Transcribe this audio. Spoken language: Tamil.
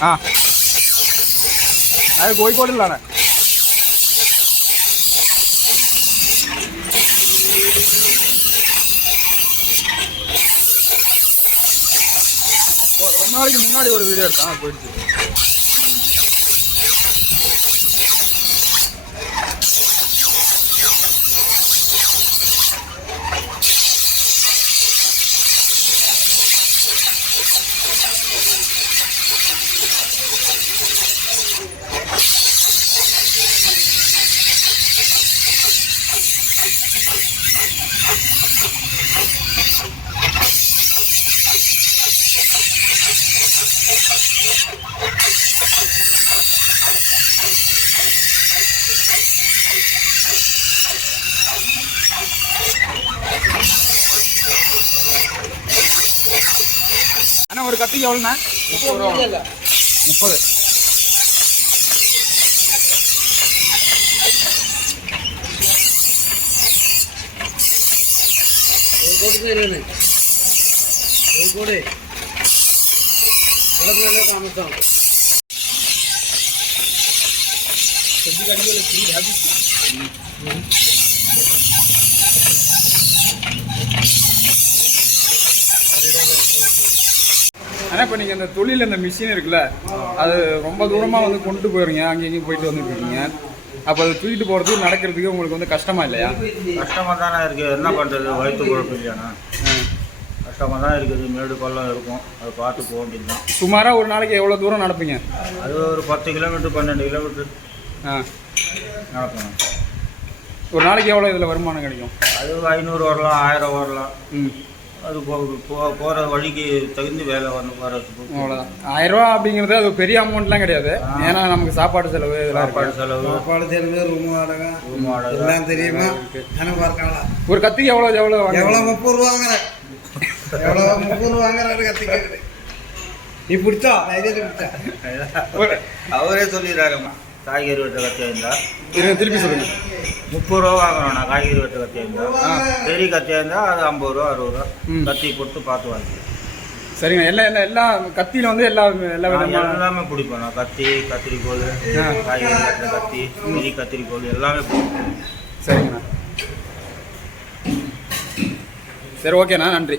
ആ അത് കോഴിക്കോടിലാണ്. ரொம்ப நாளைக்கு முன்னாடி ஒரு வீடியோ எடுத்தான் போயிடுச்சு. அண்ணா ஒரு கத்திக்கு எவ்வளோண்ணா? 30 ரூபா. 30. ஆனால் இப்போ நீங்கள் இந்த தொழில் இந்த மிஷின் இருக்குல்ல, அது ரொம்ப தூரமாக வந்து கொண்டு போயிருங்க, அங்கேயும் போயிட்டு வந்துட்டு இருக்கீங்க. அப்போ அதை தூக்கிட்டு போகிறதுக்கு நடக்கிறதுக்கு உங்களுக்கு வந்து கஷ்டமா இல்லையா? கஷ்டமாக தானே இருக்குது. என்ன பண்ணுறது, வயிற்று குழப்பம் இல்லையாண்ணா, கஷ்டமாக தான் இருக்குது. மேடு பள்ளம் இருக்கும், அதை பார்த்து போக வேண்டியது தான். சுமாராக ஒரு நாளைக்கு எவ்வளோ தூரம் நடப்பீங்க? அது ஒரு 10 கிலோமீட்டர் 12 கிலோமீட்டர் நடக்கணும். ஒரு நாளைக்கு எவ்வளோ இதில் வருமானம் கிடைக்கும்? அது 500 வரலாம், 1000 வரலாம். அது போகிற வழிக்கு தகுந்த வேலை வரதுக்கு அவ்வளோதான். 1000 ரூபா அப்படிங்கிறது அது பெரிய அமௌண்ட்லாம் கிடையாது. ஏன்னா நமக்கு சாப்பாடு செலவு, சாப்பாடு செலவு, ரூம் வாடகை எல்லாம் தெரியுமா? ஒரு கத்திக்கு எவ்வளோ 30 ரூபா வாங்குறேன். 30 ரூபா வாங்குறாரு கத்திக்கு. நீ பிடிச்சா அவரே சொல்லிடுறாருமா. காய்கறி வெட்ட கத்தியா இருந்தால் திருப்பி சொல்லுங்க. 30 ரூபா வாங்குறோண்ணா. காய்கறி வெட்ட கத்தியா இருந்தால், பெரிய கத்தியாக இருந்தால் அது 50 ரூபா 60 ரூபா. கத்தி போட்டு பார்த்து வாங்கி. சரிங்க. எல்லாம் கத்தியில் வந்து எல்லா எல்லாமே பிடிப்போம். கத்தி, கத்திரிக்கோள், காய்கறி வெட்ட கத்தி, பெரிய கத்திரிக்கோள் எல்லாமே பிடிப்போம். சரிங்கண்ணா. சரி, ஓகேண்ணா, நன்றி.